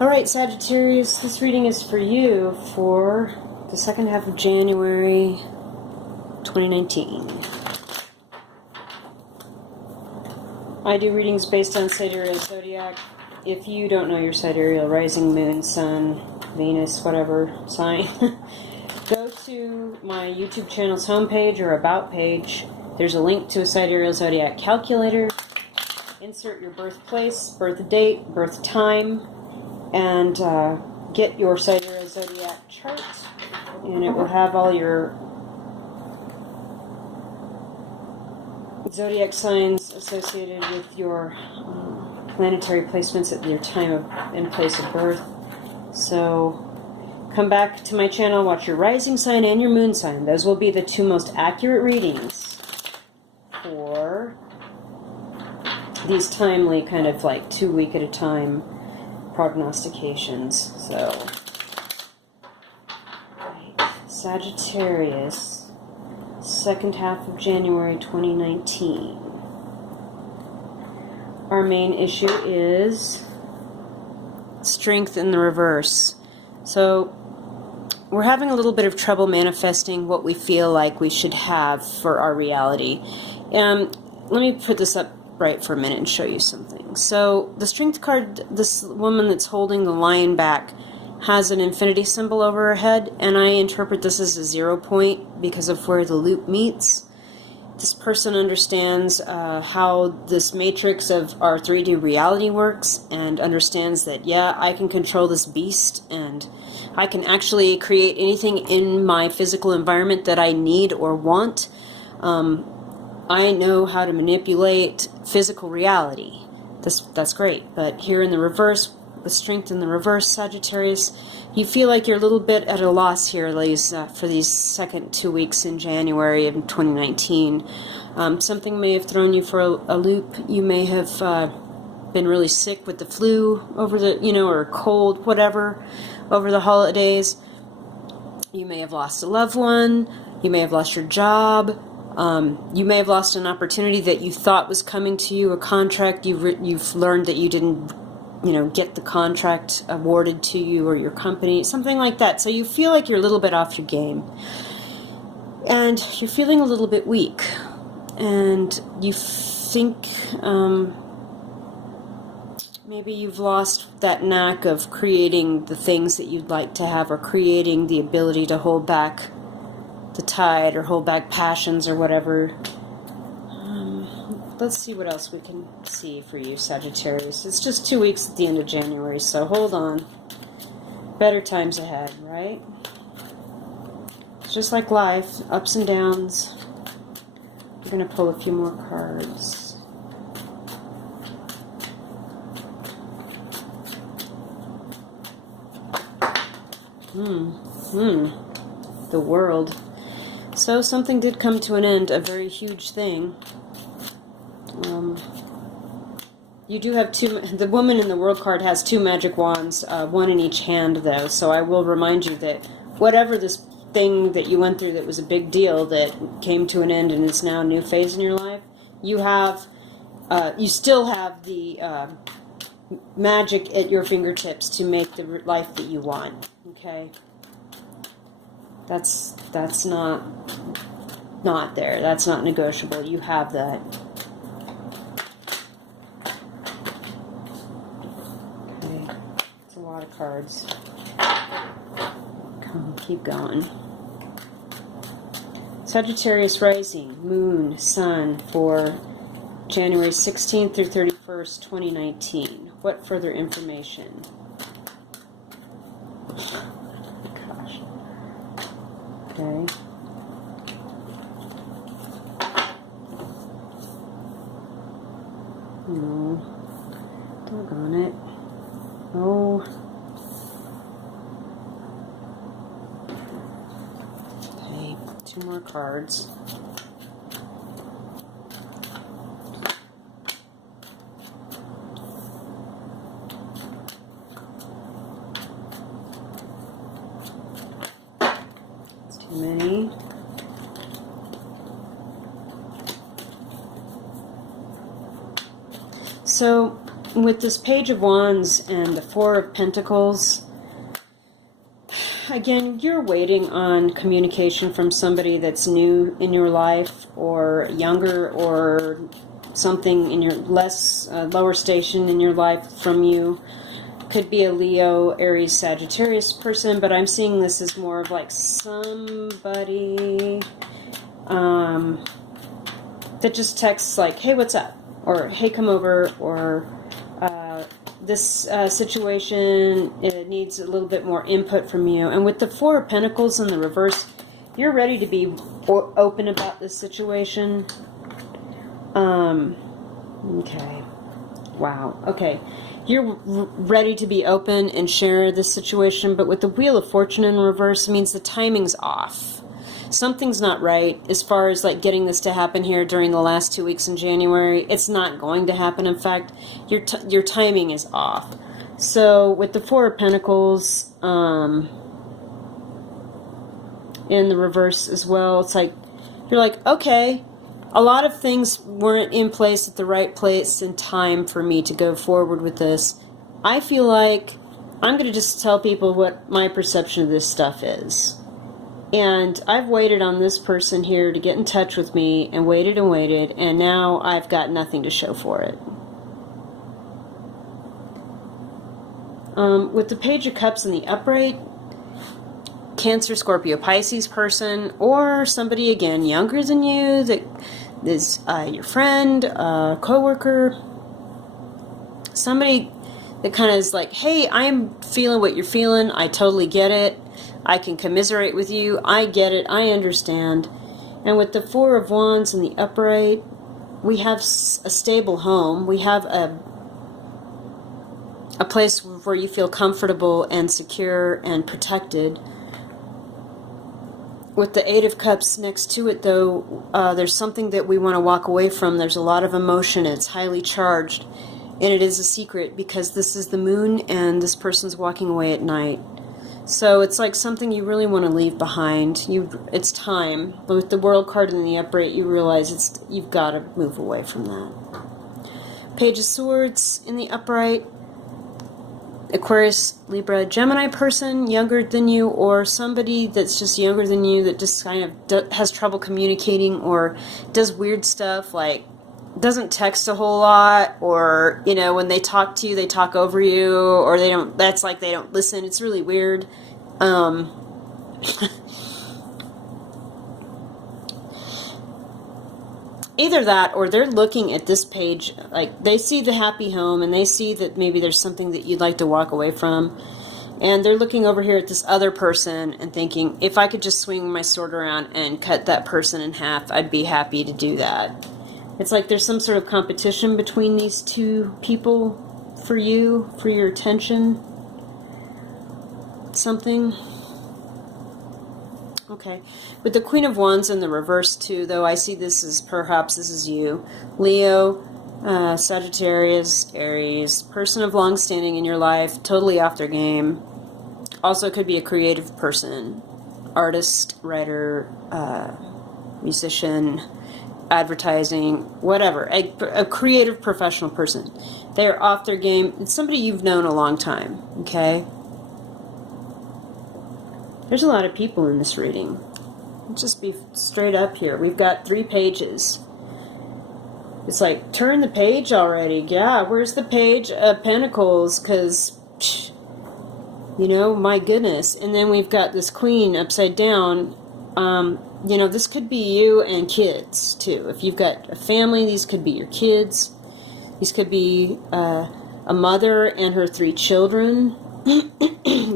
Alright, Sagittarius, this reading is for you for the second half of January 2019. I do readings based on Sidereal Zodiac. If you don't know your Sidereal, rising, moon, sun, Venus, whatever sign, go to my YouTube channel's homepage or about page. There's a link to a Sidereal Zodiac calculator. Insert your birthplace, birth date, birth time, and get your Sidereal Zodiac chart, and it will have all your zodiac signs associated with your planetary placements at your time of and place of birth. So come back to my channel, watch your rising sign and your moon sign. Those will be the two most accurate readings for these timely kind of like 2 week at a time prognostications. So, right. Sagittarius, second half of January 2019. Our main issue is strength in the reverse. So, we're having a little bit of trouble manifesting what we feel like we should have for our reality. Let me put this up right for a minute and show you something. So the strength card, this woman that's holding the lion back, has an infinity symbol over her head, and I interpret this as a 0 point because of where the loop meets. This person understands how this matrix of our 3D reality works, and understands that, yeah, I can control this beast, and I can actually create anything in my physical environment that I need or want. I know how to manipulate physical reality. That's great. But here in the reverse, the strength in the reverse, Sagittarius, you feel like you're a little bit at a loss here, ladies, for these second 2 weeks in January of 2019. Something may have thrown you for a loop. You may have been really sick with the flu over the, or cold, whatever, over the holidays. You may have lost a loved one. You may have lost your job. You may have lost an opportunity that you thought was coming to you, a contract. You've learned that you didn't, get the contract awarded to you or your company, something like that. So you feel like you're a little bit off your game. And you're feeling a little bit weak. And you think maybe you've lost that knack of creating the things that you'd like to have, or creating the ability to hold back the tide or hold back passions or whatever. Let's see what else we can see for you, Sagittarius. It's just 2 weeks at the end of January, so hold on. Better times ahead, right? It's just like life, ups and downs. We're going to pull a few more cards. The World. So something did come to an end, a very huge thing. You do have the woman in the World card has 2 magic wands, one in each hand though, so I will remind you that whatever this thing that you went through that was a big deal that came to an end and is now a new phase in your life, you still have the magic at your fingertips to make the life that you want, okay? That's not there. That's not negotiable. You have that. Okay. It's a lot of cards. Come, keep going. Sagittarius rising, moon, sun for January 16th through 31st, 2019. What further information? Gosh. Okay. No. Doggone it. Oh. Okay. 2 more cards. It's too many. So with this Page of Wands and the Four of Pentacles, again, you're waiting on communication from somebody that's new in your life, or younger, or something in your lower station in your life from you. Could be a Leo, Aries, Sagittarius person, but I'm seeing this as more of like somebody that just texts like, hey, what's up? Or hey, come over, or this situation, it needs a little bit more input from you. And with the Four of Pentacles in the reverse, you're ready to be open about this situation. Okay. Wow. Okay. You're ready to be open and share this situation, but with the Wheel of Fortune in reverse, it means the timing's off. Something's not right as far as like getting this to happen here during the last 2 weeks in January. It's not going to happen. In fact, your timing is off. So with the Four of Pentacles in the reverse as well, it's like you're like, okay, a lot of things weren't in place at the right place and time for me to go forward with this. I feel like I'm going to just tell people what my perception of this stuff is. And I've waited on this person here to get in touch with me, and waited, and now I've got nothing to show for it. With the Page of Cups in the upright, Cancer, Scorpio, Pisces person, or somebody, again, younger than you, that is your friend, coworker, somebody that kind of is like, hey, I'm feeling what you're feeling, I totally get it, I can commiserate with you, I get it, I understand. And with the Four of Wands in the upright, we have a stable home, we have a place where you feel comfortable and secure and protected. With the Eight of Cups next to it, though, there's something that we want to walk away from. There's a lot of emotion, it's highly charged, and it is a secret because this is the moon and this person's walking away at night. So it's like something you really want to leave behind. It's time. But with the World card in the upright, you realize you've got to move away from that. Page of Swords in the upright, Aquarius, Libra, Gemini person, younger than you, or somebody that's just younger than you that just kind of has trouble communicating or does weird stuff, like doesn't text a whole lot, or, you know, when they talk to you, they talk over you, or they don't, that's like they don't listen. It's really weird. Either that, or they're looking at this page, like they see the happy home and they see that maybe there's something that you'd like to walk away from, and they're looking over here at this other person and thinking, if I could just swing my sword around and cut that person in half, I'd be happy to do that. It's like there's some sort of competition between these two people for you, for your attention, something. Okay, with the Queen of Wands in the reverse too, though, I see this as perhaps this is you. Leo, Sagittarius, Aries, person of long standing in your life, totally off their game. Also could be a creative person, artist, writer, musician, advertising, whatever, a creative professional person. They're off their game. It's somebody you've known a long time, okay? There's a lot of people in this reading. Let's just be straight up here. We've got 3 pages. It's like, turn the page already. Yeah, where's the Page of Pentacles? Because, you know, my goodness. And then we've got this Queen upside down. You know, this could be you and kids, too. If you've got a family, these could be your kids. These could be a mother and her 3 children.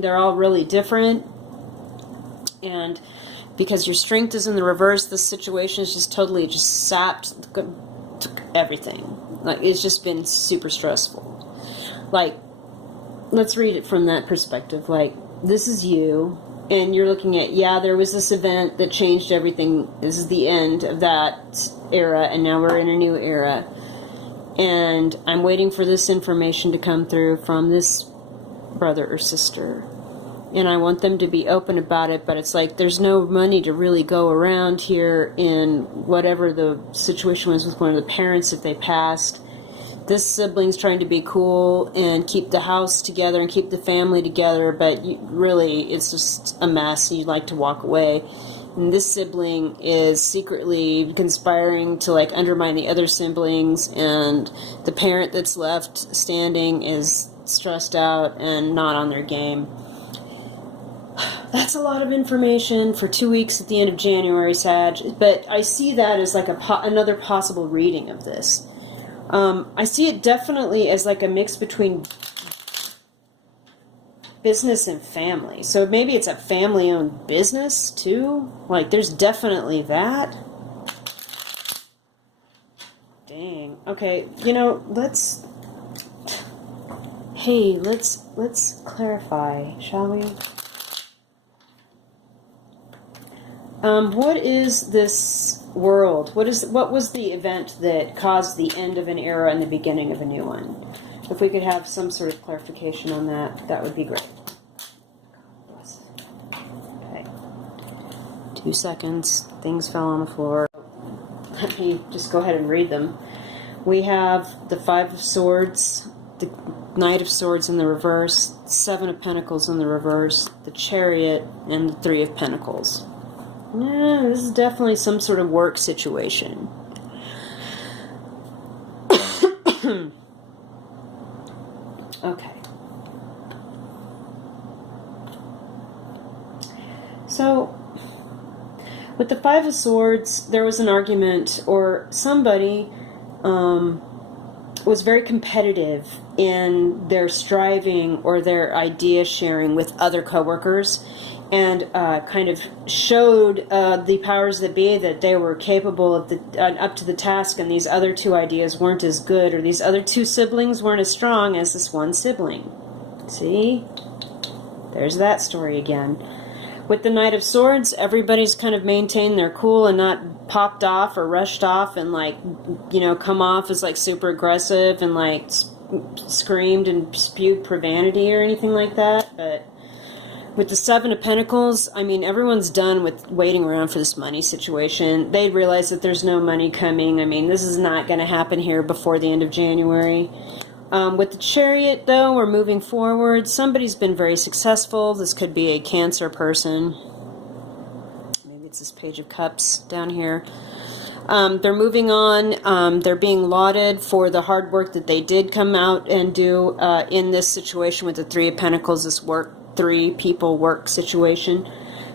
They're all really different. And because your strength is in the reverse, this situation is just totally just sapped, took everything. Like, it's just been super stressful. Like, let's read it from that perspective. Like, this is you, and you're looking at, yeah, there was this event that changed everything. This is the end of that era, and now we're in a new era. And I'm waiting for this information to come through from this brother or sister. And I want them to be open about it, but it's like there's no money to really go around here in whatever the situation was with one of the parents if they passed. this sibling's trying to be cool and keep the house together and keep the family together, but really it's just a mess and you'd like to walk away. And this sibling is secretly conspiring to like undermine the other siblings, and the parent that's left standing is stressed out and not on their game. That's a lot of information for 2 weeks at the end of January, Sag, but I see that as like another possible reading of this. I see it definitely as like a mix between business and family. So maybe it's a family-owned business, too? Like, there's definitely that. Dang. Okay, you know, let's clarify, shall we? What is this world? What was the event that caused the end of an era and the beginning of a new one? If we could have some sort of clarification on that, that would be great. Okay. 2 seconds. Things fell on the floor. Let me just go ahead and read them. We have the 5 of Swords, the Knight of Swords in the reverse, 7 of Pentacles in the reverse, the Chariot, and the 3 of Pentacles. Yeah, this is definitely some sort of work situation. Okay. So, with the 5 of Swords, there was an argument, or somebody was very competitive in their striving or their idea sharing with other coworkers, and kind of showed the powers that be that they were capable of up to the task, and these other 2 ideas weren't as good, or these other 2 siblings weren't as strong as this one sibling. See? There's that story again. With the Knight of Swords, everybody's kind of maintained their cool and not popped off or rushed off and, like, you know, come off as, like, super aggressive and, like, screamed and spewed profanity or anything like that, but with the 7 of Pentacles, I mean, everyone's done with waiting around for this money situation. They realize that there's no money coming. I mean, this is not going to happen here before the end of January. With the Chariot, though, we're moving forward. Somebody's been very successful. This could be a Cancer person. Maybe it's this Page of Cups down here. They're moving on. They're being lauded for the hard work that they did come out and do in this situation with the 3 of Pentacles, this 3 people work situation.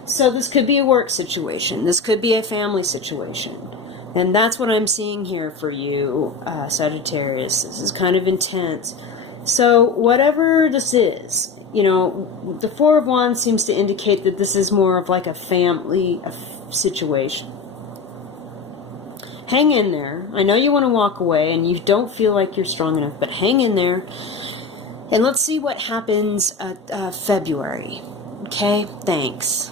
So this could be a work situation. This could be a family situation. And that's what I'm seeing here for you, Sagittarius. This is kind of intense. So whatever this is, you know, the 4 of Wands seems to indicate that this is more of like a family situation. Hang in there. I know you want to walk away and you don't feel like you're strong enough, but hang in there. And let's see what happens at February. Okay? Thanks.